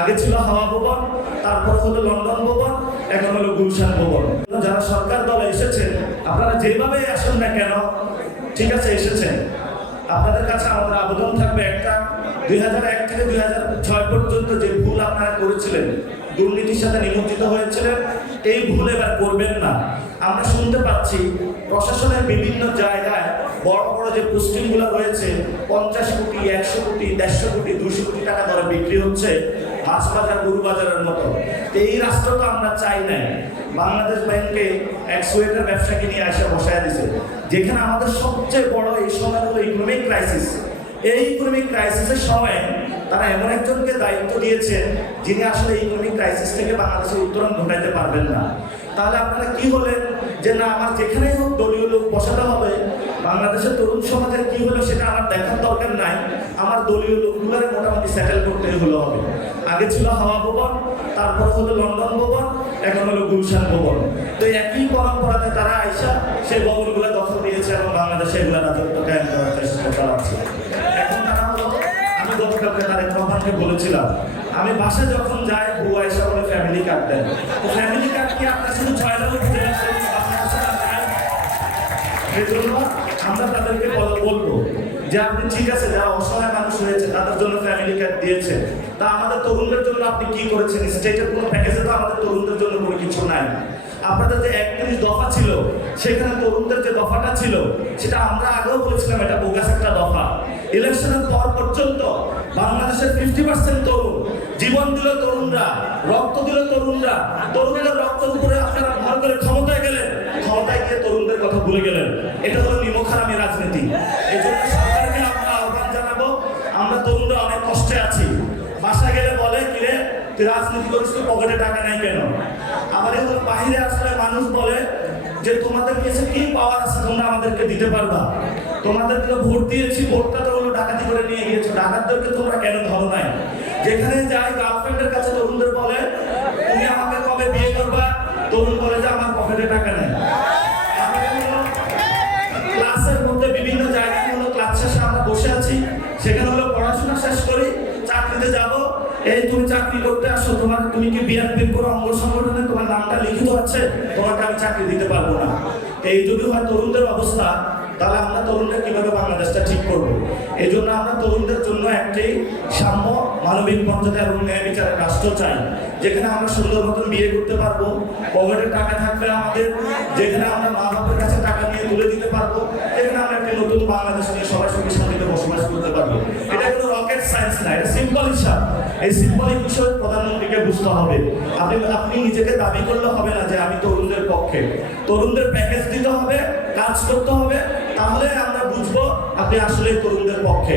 আগে ছিল হাওয়া ভবন, তারপর হলো লন্ডন ভবন, এখন হলো গুলশান ভবন। যারা সরকার দলে এসেছেন, আপনারা যেভাবে আসেন না কেন, ঠিক আছে এসেছেন, আপনাদের কাছে আমাদের আবেদন থাকবে একটা, 2001 থেকে 2006 পর্যন্ত যে ভুল আপনারা করেছিলেন, দুর্নীতির সাথে নিমজ্জিত হয়েছিলেন, এই ভুল এবার করবেন না। আমরা শুনতে পাচ্ছি প্রশাসনের বিভিন্ন জায়গায় বড় বড় যে পোস্টিংগুলো রয়েছে 50 কোটি, 100 কোটি, 150 কোটি, 200 কোটি টাকা দরে বিক্রি হচ্ছে, মাছ বাজার, গরু বাজারের মতো। এই রাষ্ট্র তো আমরা চাই নাই। বাংলাদেশ ব্যাংকে এক সোয়েটার ব্যবসাকে নিয়ে আসা বসায় দিছে, যেখানে আমাদের সবচেয়ে বড় এই সময় হলো ইকোনমিক ক্রাইসিস। এই ইকোনমিক ক্রাইসিসের সময় তারা এমন একজনকে দায়িত্ব দিয়েছেন যিনি আসলে ইকোনমিক ক্রাইসিস থেকে বাংলাদেশের উত্তরণ ঘটাইতে পারবেন না। তাহলে আপনারা কি হলেন যে না আমার যেখানেই হোক দলীয় লোক বসাতে হবে, বাংলাদেশের তরুণ সমাজের কি হলো সেটা আমার দেখার দরকার নাই, আমার দলীয় লোকগুলোর মোটামুটি সেটেল করতেই হলো হবে। আগে ছিল হাওয়া ভবন, তারপর হলো লন্ডন ভবন, এখন হলো গুলশান ভবন। তো একই পরম্পরাতে তারা আইসা সেই ভবনগুলো দখল দিয়েছে এবং বাংলাদেশে এগুলো রাজত্ব কায়েম করার চেষ্টা চালাচ্ছে। এখন তারা হলো, আমি গতকালকে তারেক রহমানকে বলেছিলাম, আমি বাসে যখন যাই বউ আইসা বলে ফ্যামিলি কার্ড দেন, তো ফ্যামিলি কার্ড কি আপনার শুধু 6 লাখ খুঁজে রাখছেন? এই জন্য আমরা তাদেরকে বলবো যে আপনি ঠিক আছে, যারা অসহায় মানুষ হয়েছে তাদের জন্য ফ্যামিলি কার্ড দিয়েছে, তা আমাদের তরুণদের জন্য আপনি কি করেছেন? স্টেটের কোনো প্যাকেজে তো আমাদের তরুণদের জন্য কোনো কিছু নাই। আপনাদের যে 31 দফা ছিল, সেখানে তরুণদের যে দফাটা ছিল সেটা আমরা আগেও বলেছিলাম এটা বোগাস একটা দফা। ইলেকশনের পর পর্যন্ত বাংলাদেশের 50% তরুণ, জীবন দিল তরুণরা, রক্ত দিল তরুণরা, তরুণদের রক্তের উপরে আপনারা ভর করে ক্ষমতায় গেলেন, ক্ষমতায় গিয়ে তরুণদের কথা ভুলে গেলেন। এটা হলো নিমকহারামি রাজনীতি। এই জন্য সরকারকে আমরা আহ্বান জানাবো, আমরা তরুণরা অনেক কষ্টে আছি, বাসা গেলে বলে কিরে তুই রাজনীতি করিস, তুই পকেটে টাকা নাই কেন? আবার এগুলো বাহিরে আসলে মানুষ বলে যে তোমাদের কাছে কি পাওয়ার আছে তোমরা আমাদেরকে দিতে পারবা, তোমাদেরকে ভোট দিয়েছি, ভোটটা তো হলো ডাকাতি করে নিয়ে গিয়েছো, ডাকাতদেরকে তোমরা কেন ধরো নাই? যেখানে যাই গার্লফ্রেন্ডের কাছে তরুণদের বলে তুমি আমাকে কবে বিয়ে করবা, তরুণ বলে যে আমার পকেটে টাকা নেই। ক্লাসের মধ্যে বিভিন্ন জায়গায় হলো ক্লাস শেষে আমরা বসে আছি, সেখানে হলো পড়াশোনা শেষ করি, চাকরিতে যাব, এই তুমি চাকরি করতে আসো, তুমি কি বিএনপির কোনো অঙ্গ সংগঠনে তোমার নামটা লিখিত আছে, তোমাকে আমি চাকরি দিতে পারবো না। এই যদি হয় তরুণদের অবস্থা, তাহলে আমরা তরুণরা কিভাবে বাংলাদেশটা ঠিক করবো? এই জন্য আমরা তরুণদের জন্য একটি সাম্য, মানবিক মর্যাদা এবং ন্যায় বিচারের রাষ্ট্র চাই, যেখানে আমরা সুন্দর মতন বিয়ে করতে পারবো, পকেটে টাকা থাকবে আমাদের, যেখানে আমরা মা বাবার কাছে টাকা নিয়ে তুলে দিতে পারবো, যেখানে আমরা একটি নতুন বাংলাদেশ নিয়ে সবাই সুখী শান্তিতে বসবাস করতে পারবো। এটা কোনো রকেট সায়েন্স না, এটা সিম্পল হিসাব। এই সিম্পল বিষয় প্রধানমন্ত্রীকে বুঝতে হবে। আপনি নিজেকে দাবি করলে হবে না যে আমি তরুণদের পক্ষে। তরুণদের প্যাকেজ দিতে হবে, কাজ করতে হবে, তাহলে আমরা বুঝবো আপনি আসলে তরুণদের পক্ষে।